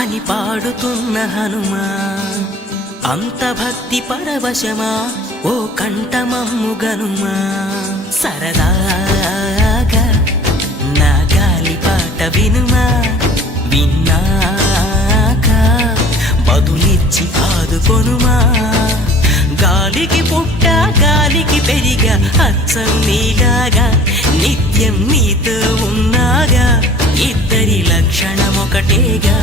అని పాడుతున్న హనుమా, అంత భక్తి పరవశమా ఓ కంఠమమ్ము గనుమా. సరదాగా నా గాలి పాట వినుమా, విన్నాక బదులిచ్చి ఆదుకొనుమా. గాలికి పుట్ట గాలికి పెరిగా అచ్చం నీలాగా, నిత్యం నీతో ఉన్నాగా, ఇద్దరి లక్షణమొకటేగా.